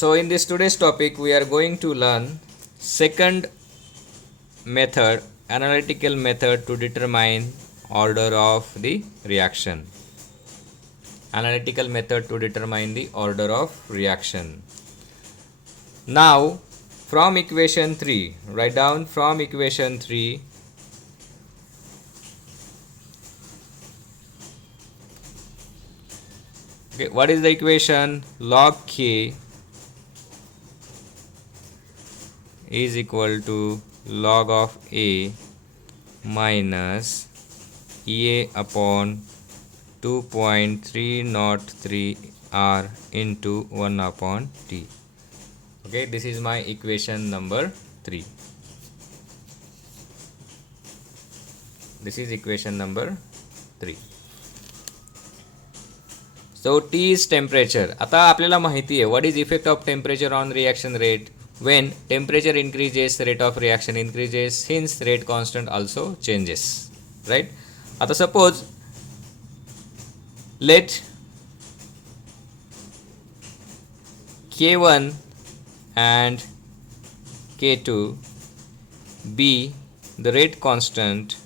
So in this today's topic we are going to learn second method, analytical method to determine order of the reaction. Analytical method to determine the order of reaction. Now from equation 3, write down from equation 3, okay, what is the equation? Log K is equal to log of A minus EA upon 2.303 R into 1 upon T. Okay, this is my equation number 3. This is equation number 3. So T is temperature. आता आपल्याला माहिती आहे what is effect of temperature on reaction rate. When temperature increases, rate of reaction increases, hence rate constant also changes, right? आता suppose let K1 and K2 be the rate constant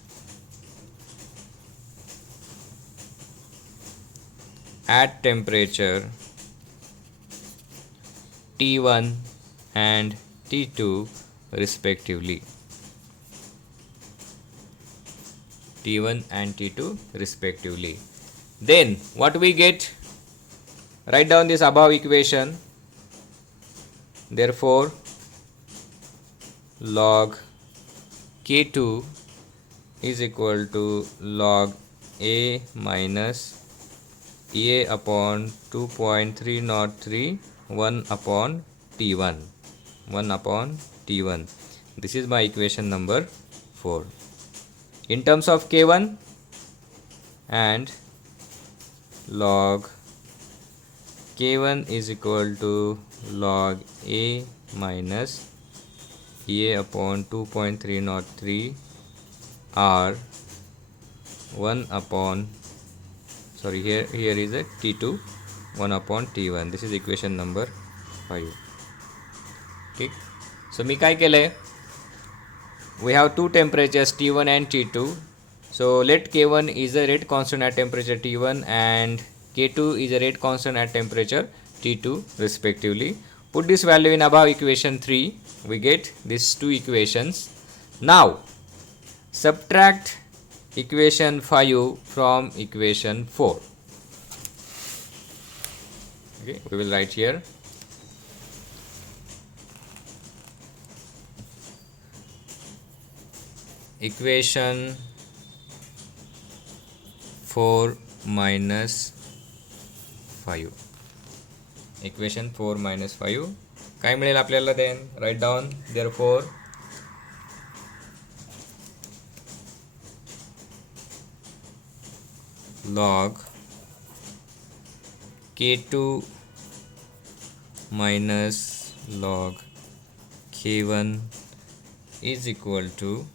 at temperature T1 and T2 respectively. T1 and T2 respectively. Then what we get? Write down this above equation. Therefore log K2 is equal to log A minus EA upon 2.303 1 upon T1. 1 upon T1. This is my equation number 4. In terms of K1 and log K1 is equal to log A minus EA upon 2.303 R 1 upon, sorry, here is a T2 1 upon T1. This is equation number 5. Okay, so मी काय केलंय, we have two temperatures T1 and T2. So let K1 is a rate constant at temperature T1 and K2 is a rate constant at temperature T2 respectively. Put this value in above equation 3. We get these two equations. Now subtract equation 5 from equation 4. Okay, we will write here equation 4 minus 5. Equation 4 minus 5 काय मिळेल आपल्याला? then write down therefore log K2 minus log K1 is equal to,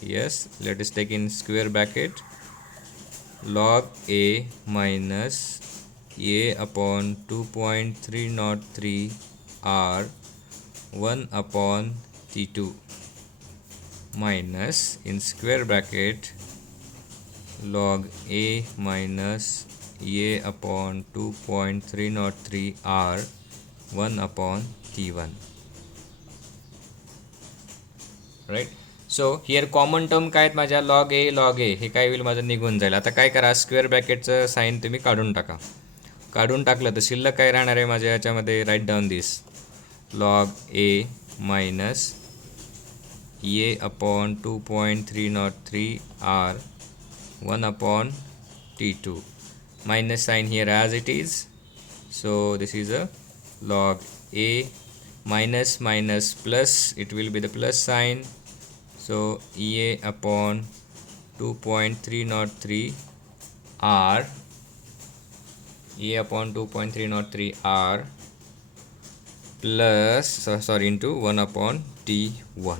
yes, let us take in square bracket, log A minus A upon 2.303 R 1 upon T2 minus in square bracket log A minus A upon 2.303 R 1 upon T1, right? So here common term काय आहेत माझ्या? लॉग ए हे काय होईल माझं? निघून जाईल. आता काय करा, स्क्वेअर ब्रॅकेटचं साईन तुम्ही काढून टाका. काढून टाकलं तर शिल्लक काय राहणार आहे माझ्या याच्यामध्ये? Write down this log A minus A upon 2.303 R 1 upon T2 minus sign here as it is. So this is a log A minus minus plus, it will be the plus sign. So EA upon 2.303 R, EA upon 2.303 R plus, sorry, into 1 upon T1.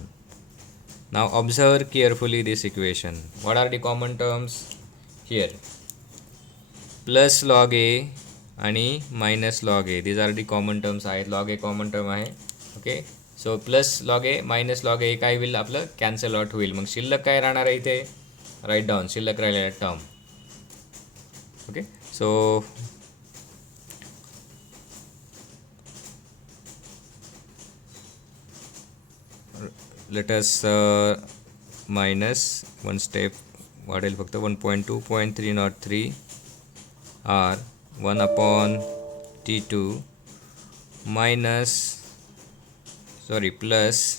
Now observe carefully this equation. What are the common terms here? Plus log A आणि minus log A, these are the common terms आहेत. Log A common term आहे. Okay, so plus log A minus log A काय होईल आपलं cancel out होईल. मग शिल्लक काय राहणार आहे इथे, राईट डाऊन शिल्लक राहिलेला term. Okay, so let us minus one step वाढेल फक्त 1.2.303 R 1/T2 minus plus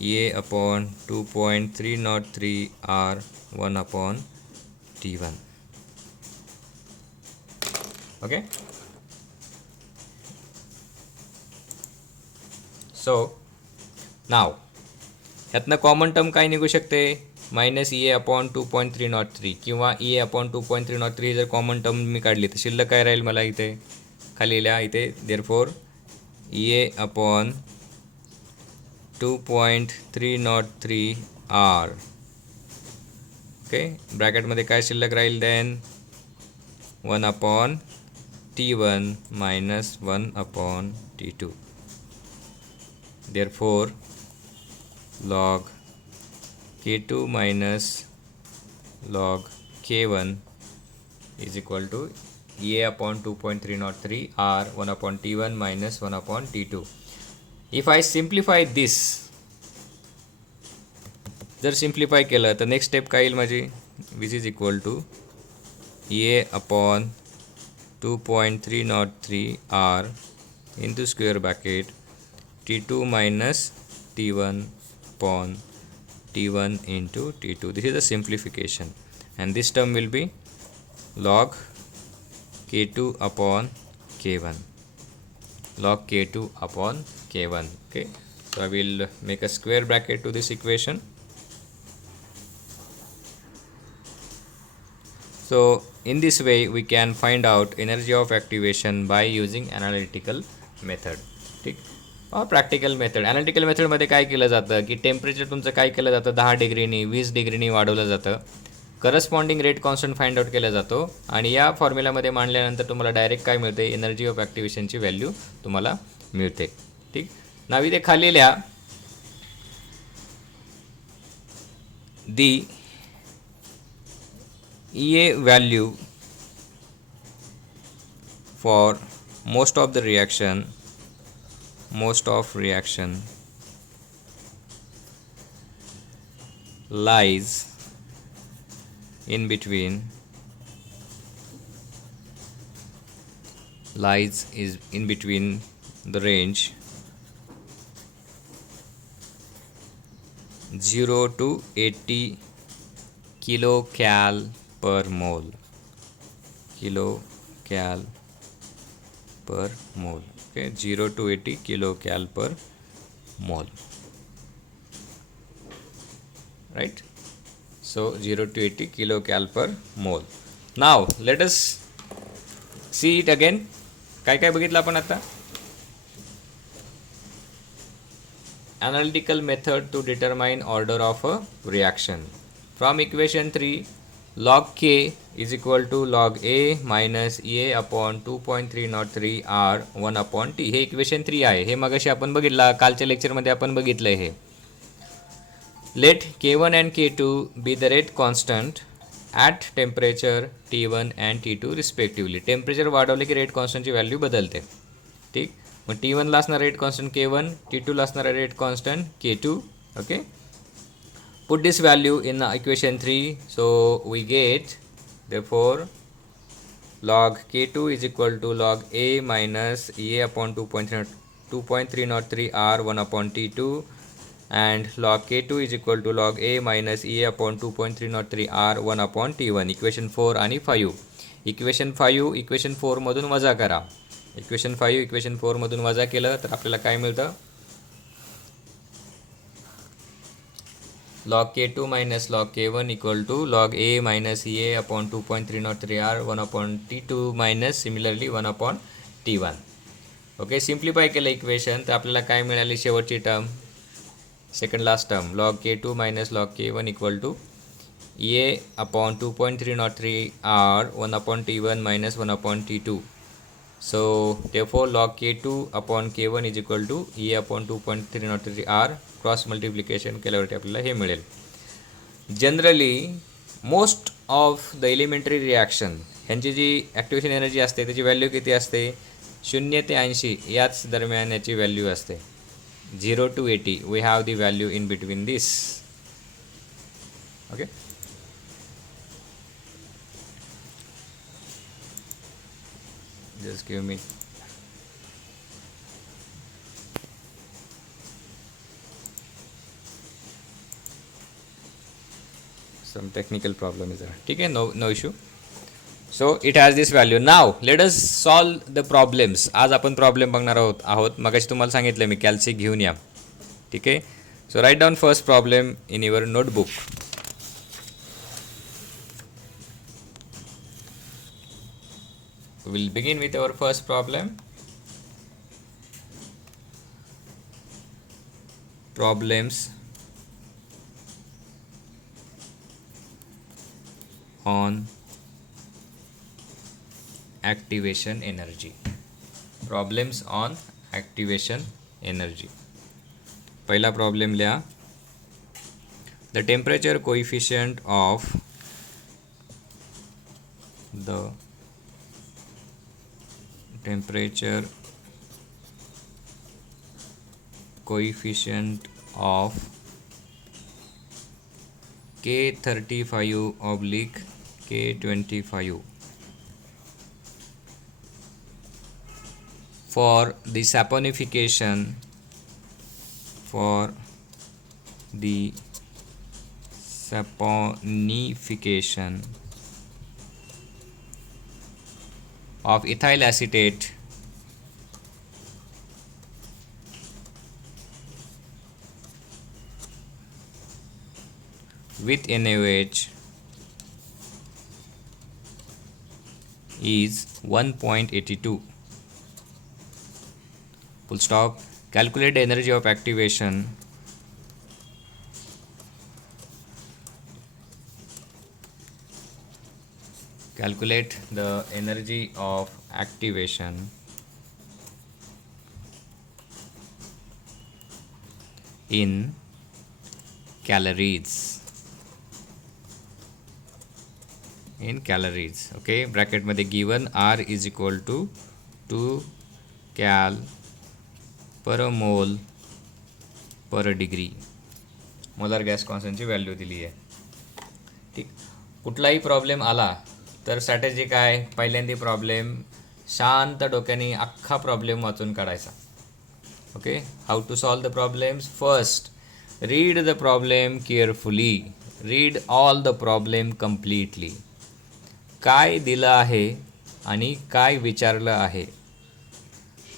A/2.303 R 1/T1. Okay, so now ह्यातनं कॉमन टर्म काय निघू शकते, मायनस EA/2.303 किंवा EA/2.303 जर कॉमन टर्म मी काढली तर शिल्लक काय राहील मला इथे खाली लिहा इथे. Therefore EA/2.303 R. ओके, ब्रॅकेटमध्ये काय शिल्लक राहील then 1/T1 minus 1/T2. Therefore log K2 minus log K1 is equal to EA/2.303 R 1/T1 minus 1/T2. If I simplify this, जर सिम्प्लिफाय केलं तर नेक्स्ट स्टेप काय येईल माझी, which is equal to EA/2.303 R into square bracket T2 minus T1 upon T1 into T2. This is a simplification, and this term will be log K2 upon K1. Log K2 upon K1. Okay, so I will make a square bracket to this equation. So in this way we can find out energy of activation by using analytical method. ठीक, practical method. Analytical मेथडमध्ये काय केलं जातं की टेम्परेचर तुमचं काय केलं जातं 10 डिग्रीनी 20 डिग्रीनी वाढवलं जातं. Corresponding rate constant find out केला जातो आणि या फॉर्म्युलामध्ये मांडल्यानंतर तुम्हाला डायरेक्ट काय मिळते, एनर्जी ऑफ ॲक्टिवेशनची व्हॅल्यू तुम्हाला मिळते. ठीक, नाव इथे खाली लिहा दी EA value for most of reaction lies in between the range 0 to 80 kilocal per mole. Okay, 0 to 80 kilocal per mole. Right, so 0 to 80 kilocal per mole. Now let us see it again. काय काय बघितलं आपण आता, analytical method to determine order of a reaction. From equation 3, log K is equal to log A minus EA/2.303 R 1/T. हे इक्वेशन 3 आहे. हे मगाशी आपण बघितला, कालच्या लेक्चरमध्ये आपण बघितलं हे. Let K1 and K2 be the rate constant at temperature T1 and T2 respectively. Temperature वाढवले की रेट कॉन्स्टंटची व्हॅल्यू बदलते. ठीक, मग T1 ला असणार रेट कॉन्स्टंट K1, T2 ला असणार rate constant K2. Okay, put this value in equation 3, so we get therefore log K2 is equal to log A minus EA/2.303 R 1/T2, and log K2 is equal to log A minus EA/2.303 R 1/T1. equation 4 आणि 5. equation 5 equation 4 मधून वजा करा. equation 5 equation 4 मधून वजा केलं तर आपल्याला काय मिळतं, log K2 minus log K1 equal to log A minus EA/2.303 R 1/T2 minus similarly 1/T1. Okay, simplify केलं इक्वेशन तर आपल्याला काय मिळाली शेवटची term, second last term, log K2 minus log K1 equal to A upon 2.303 are 1 upon T1 minus 1 upon T2. So therefore log K2 upon K1 is equal to E upon 2.303 R. Cross multiplication केल्यावरती आपल्याला हे मिळेल. Generally most of the elementary reaction ह्यांची जी activation energy असते त्याची व्हॅल्यू किती असते? 0 ते 80 याच दरम्यान याची व्हॅल्यू असते. 0 to 80 we have the value in between this. Okay, just give me some technical problem is there. ठीक आहे, no issue. So it has this value. Now let us solve the problems. आज आपण प्रॉब्लेम बघणार आहोत. मगाशी तुम्हाला सांगितलं मी कॅल्सी घेऊन या. ठीक आहे, so write down first problem in your notebook. We will begin with our first problem. Problems on activation energy. Problems on activation energy. पहिला प्रॉब्लेम लिहा. The temperature coefficient of the temperature coefficient of K35 oblique K25 for the saponification of ethyl acetate with NaOH is 1.82. Full stop. Calculate the energy of activation in calories. Okay, bracket मध्ये given R is equal to 2 cal per mole per degree. Molar gas कॉन्स्टंटची value दिली आहे. ठीक, कुठलाही प्रॉब्लेम आला तर स्ट्रॅटेजी काय? पहिल्यांदा प्रॉब्लेम शांत डोक्याने अख्खा प्रॉब्लेम वाचून काढायचा. Okay, how to solve the problems? First, read the problem carefully. Read all the problem completely. काय दिलं आहे आणि काय विचारलं आहे,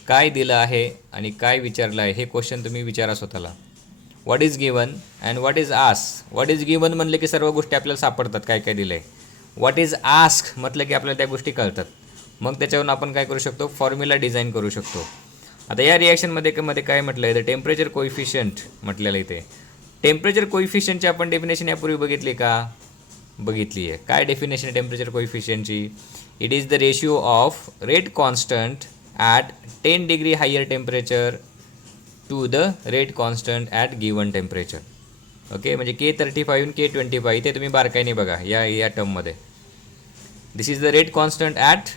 काय दिलं आहे आणि काय विचारलं आहे हे क्वेश्चन तुम्ही विचारा स्वतःला. What is given and what is ask. What is given म्हणलं की सर्व गोष्टी आपल्याला सापडतात, काय काय दिलं आहे. व्हॉट इज आस्क म्हटलं की आपल्याला त्या गोष्टी कळतात. मग त्याच्यावरून आपण काय करू शकतो? फॉर्म्युला डिझाईन करू शकतो. आता या रिॲक्शनमध्ये काय म्हटलं आहे? द टेम्परेचर कोइफिशियंट म्हटलेलं इथे. टेम्परेचर कोइफिशियंटची आपण डेफिनेशन यापूर्वी बघितली का? बघितली आहे. काय डेफिनेशन आहे टेम्परेचर कोइफिशियंटची? It is the ratio of rate constant at 10 degree higher temperature to the rate constant at given temperature. Okay, म्हणजे K35 आणि K25 इथे तुम्ही बारकाईने बघा या टर्ममध्ये. This is the rate constant at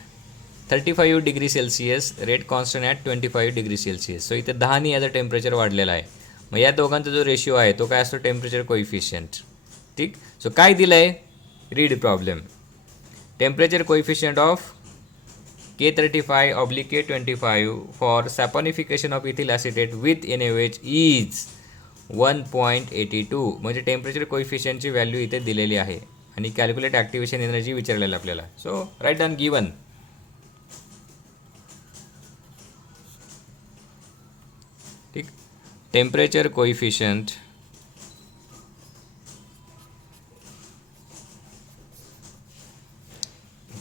35 degree Celsius, rate constant at 25 degree Celsius. So इथे 10 याचं टेम्परेचर वाढलेलं आहे. मग या दोघांचा जो रेशिओ आहे तो काय असतो? Temperature coefficient. ठीक, सो काय दिलं आहे? Read problem. Temperature coefficient of K35 oblique K25 for saponification of ethyl acetate with NaOH is 1.82. म्हणजे टेम्परेचर कोइफिशियंटची व्हॅल्यू इथे दिलेली आहे आणि कॅल्क्युलेट ॲक्टिवेशन एनर्जी विचारलेलं आपल्याला. सो राईट डाऊन गिवन. ठीक, टेम्परेचर कोइफिशियंट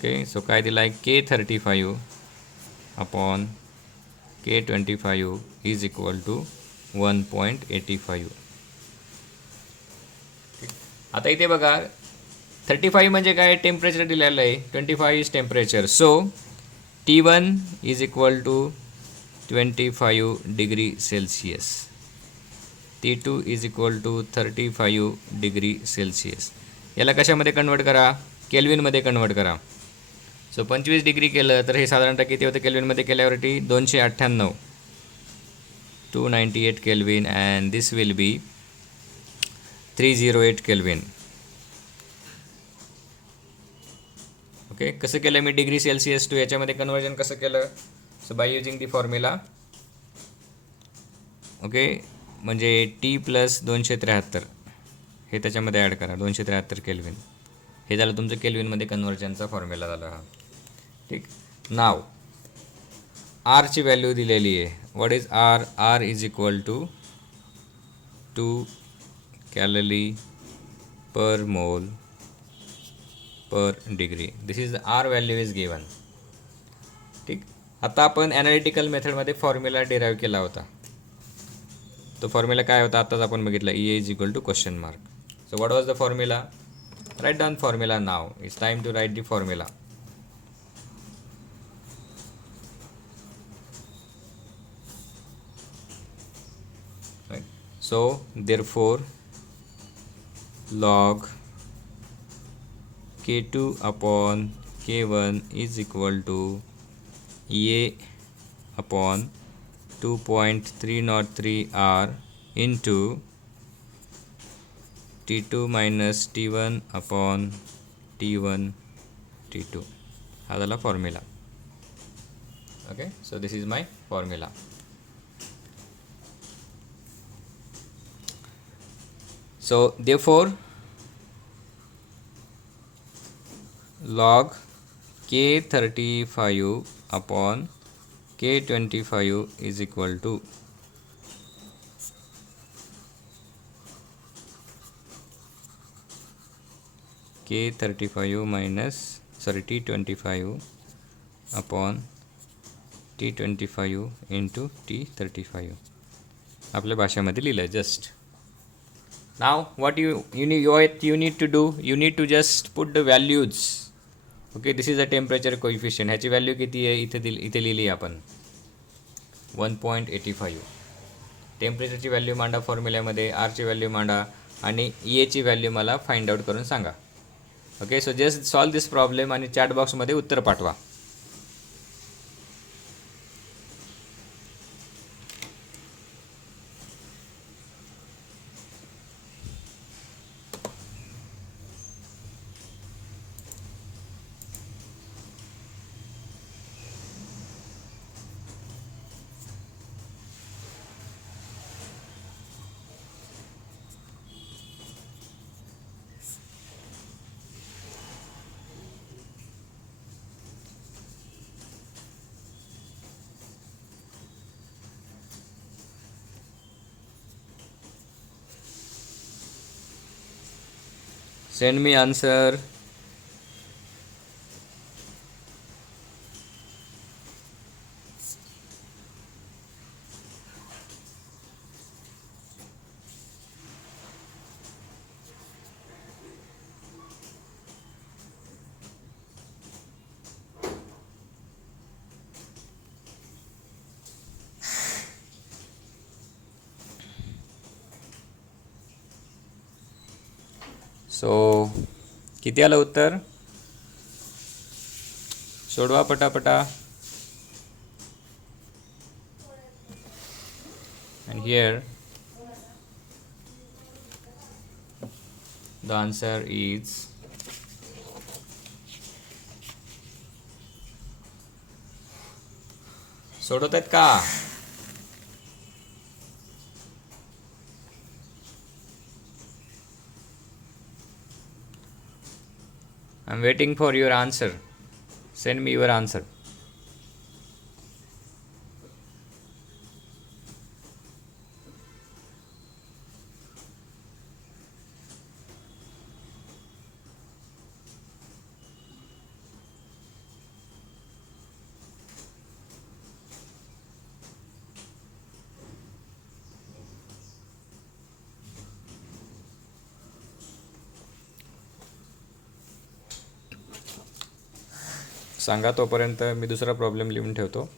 ओके. सो काय दिला आहे? K35 upon K25 is equal to 1.85. आता इथे बघा 35 म्हणजे काय, टेम्परेचर दिलेलं आहे, 25 is temperature. So T1 is equal to 25 degree Celsius, T2 is equal to 35 degree Celsius. याला कशामध्ये कन्वर्ट करा, केल्विनमध्ये कन्वर्ट करा. सो 25 डिग्री केलं तर हे साधारणतः किती होतं केल्विनमध्ये केल्यावरती, 298, 298 kelvin, and this will be 308 kelvin. Okay, कसं केलं मी डिग्री सेल्सिअस टू याच्यामध्ये कन्वर्जन कसं केलं, so by using the formula. Okay, म्हणजे टी प्लस 273 हे त्याच्यामध्ये ॲड करा, 273 केल्विन. हे झालं तुमचं केल्विनमध्ये कन्वर्जनचा फॉर्म्युला झाला हा. ठीक, नाव आरची व्हॅल्यू दिलेली आहे. What is R, R is equal to 2 calorie per mole per degree. This is R value is given. ठीक, आता आपण ॲनालिटिकल मेथडमध्ये फॉर्म्युला डिराईव्ह केला होता. तो फॉर्म्युला काय होता आत्ताच आपण बघितला, E is equal to question mark. So what was the formula, write down formula now. It's time to write the formula. So therefore log K2 upon K1 is equal to EA upon 2.303 R into T2 minus T1 upon T1 T2. हा झाला formula. Okay, so this is my formula. So therefore log K35 upon K25 is equal to K35 minus T25 upon T25 into T35 आपल्या भाषेमध्ये लिहिलं just. Now what you need to do, you need to just put the values. Okay, this is a temperature coefficient. ह्याची व्हॅल्यू किती आहे, इथे लिहिली आपण 1.85. टेम्परेचरची व्हॅल्यू मांडा फॉर्म्युल्यामध्ये, आरची व्हॅल्यू मांडा आणि ईएची व्हॅल्यू मला फाइंड आउट करून सांगा. Okay, so just solve this problem आणि चॅट बॉक्समध्ये उत्तर पाठवा. Send me answer. सो किती आलं उत्तर, सोडवा पटापटा. And here the answer is सोडवतात का? I'm waiting for your answer. Send me your answer. सांगा तोपर्यंत मी दुसरा प्रॉब्लेम लिहून ठेवतो.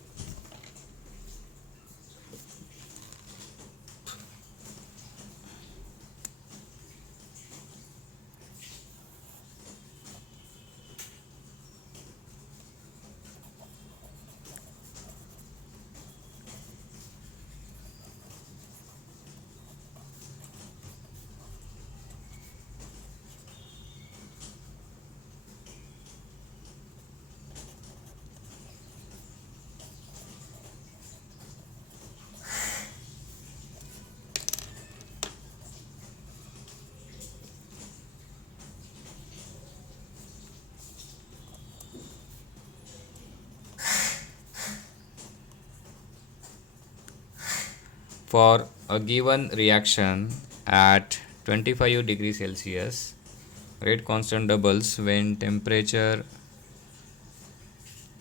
For a given reaction at 25 degrees Celsius, rate constant doubles when temperature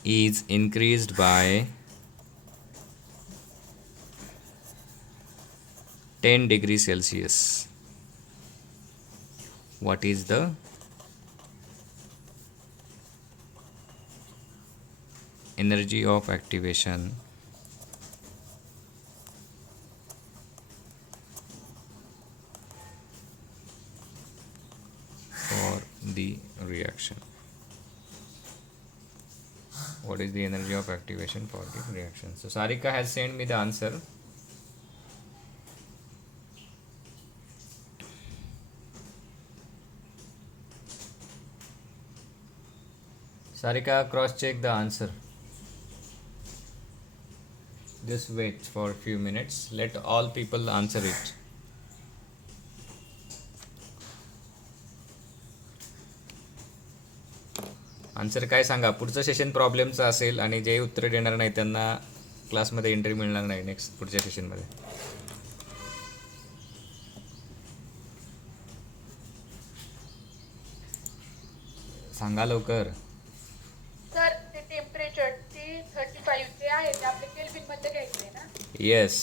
is increased by 10 degrees Celsius. What is the energy of activation for the reaction? What is the energy of activation for the reaction? So Sarika has sent me the answer. Sarika, cross check the answer. Just wait for a few minutes. Let all people answer it. Answer काय सांगा. पुढचं सेशन प्रॉब्लेमचं असेल आणि जे उत्तर देणार नाही त्यांना क्लासमध्ये एंट्री मिळणार नाही नेक्स्ट पुढच्या सेशनमध्ये. सांगा लवकर. सर ते टेम्परेचर ते 35 ते आहे ते आपले केल्विन मध्ये घ्यायचे ना. Yes,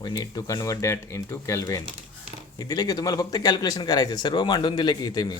we need to convert that into kelvin. हे दिले की तुम्हाला फक्त कॅल्क्युलेशन करायचे, सर्व मांडून दिले की इथे मी.